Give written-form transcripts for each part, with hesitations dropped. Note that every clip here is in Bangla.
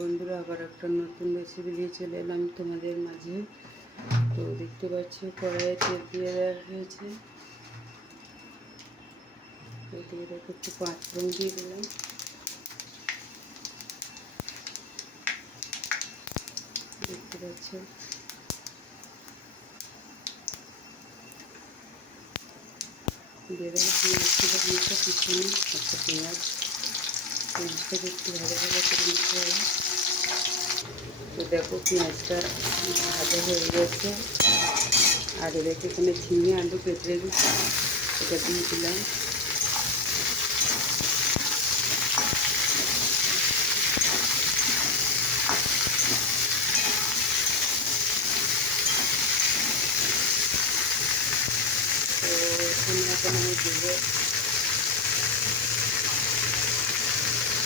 বন্ধুরা, আবার একটা নতুন রেসিপি নিয়ে চলে এলাম তোমাদের মাঝে। তো দেখতে পাচ্ছ কড়াইয়ে তেল দিয়ে দেওয়া হয়েছে। দিয়ে দেখো একটু পাঁচফোড়ন দিয়ে দিলাম। দেখতে পাচ্ছ দিয়ে দেবো পেঁয়াজটা পিছনে একটা পেঁয়াজটাকে একটু ভালো ভালো করে নিতে হবে। তো দেখো পেঁয়াজটা ভাজা হয়ে গেছে। আর এদেরকে এখানে ঝিঙে আলু কেটে রেখেছি, এটা দিয়ে দিলাম। তো এখানে এখন আমি দেবো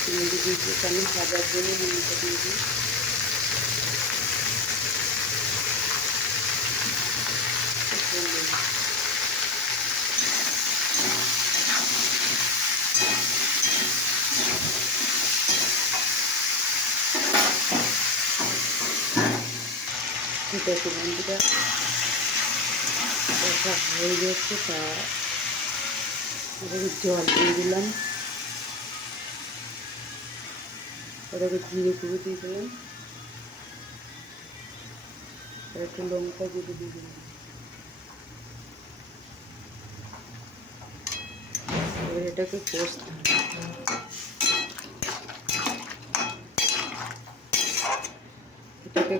চিংড়ি দিয়ে আমি ভাজার জন্য নুনটা দিয়ে দিই। ঠিক আছে বন্ধুরা, কষা হয়ে গেছে। তা জল দিয়ে দিলাম, ওটাকে জিরে গুঁড়ো দিয়ে দিলাম, আর একটু লঙ্কা গুঁড়ো দিয়ে দিলাম। এবার এটাকে কষতে হবে।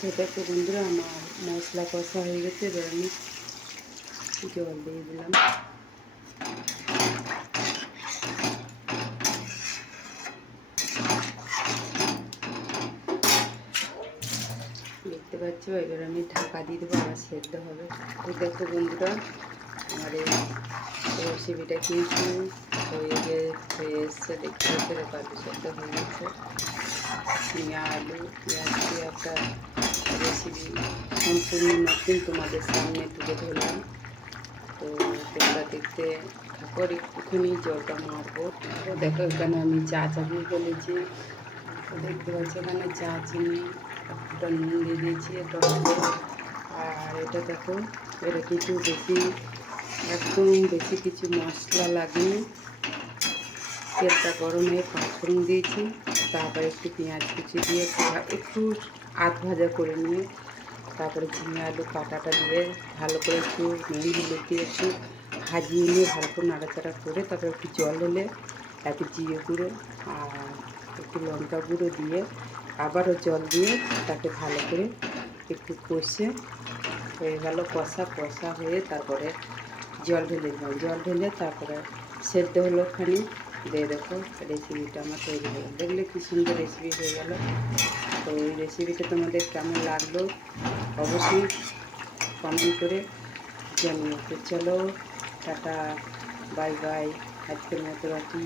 তো দেখো বন্ধুরা, আমার মশলা কষা হয়ে গেছে। এবার আমি জল দিয়ে দিলাম। দেখতে পাচ্ছ, এবার আমি ঢাকা দিয়ে দেবো, আবার সেদ্ধ হবে। তো দেখো বন্ধুরা, আমার এই রেসিপিটা কিন্তু হয়ে এসছে। দেখতে পাচ্ছি আলু সেদ্ধ হয়ে গেছে। ঝিঙে আলু পেঁয়াজ দিয়ে একটা রেসিপি সম্পূর্ণ নতুন তোমাদের সামনে তুলে ধরলাম। তো তোমরা দেখতে থাকো, একটুখানি জলটা মারবো। তো দেখো এখানে আমি চা চাপিয়ে ফেলেছি। তো দেখতে পাচ্ছি এখানে চা চিনি একটা নুন দিয়ে দিয়েছি, এটা হবে। আর এটা দেখো, এটা কিছু একদম বেশি কিছু মশলা লাগেনি। তেলটা গরম হয়ে পাঁচফোড়ন দিয়েছি, তারপরে একটু পেঁয়াজ কুচি দিয়ে একটু আধ ভাজা করে নিয়ে তারপরে ঝিঙে আলু কাটাটা দিয়ে ভালো করে একটু নুন হলুদ দিয়ে একটু ভাজিয়ে নিয়ে ভালো করে নাড়াচাড়া করে তারপরে একটু জল হলে একটু জিরে গুঁড়ো আর একটু লঙ্কা গুঁড়ো দিয়ে আবারও জল দিয়ে তাকে ভালো করে একটু কষে হয়ে গেল। কষা হয়ে তারপরে জল ঢেলে দিলাম। জল ঢেলে তারপরে সেদ্ধ হলো ওখানে দিয়ে দেখো রেসিপিটা আমার তৈরি হয়ে গেল। দেখলে কী সুন্দর রেসিপি হয়ে গেল। তো এই রেসিপিটা তোমাদের কেমন লাগলো অবশ্যই কমেন্ট করে জানিও। তো চলো টাটা, বাই বাই, আজকের মতো রাখি।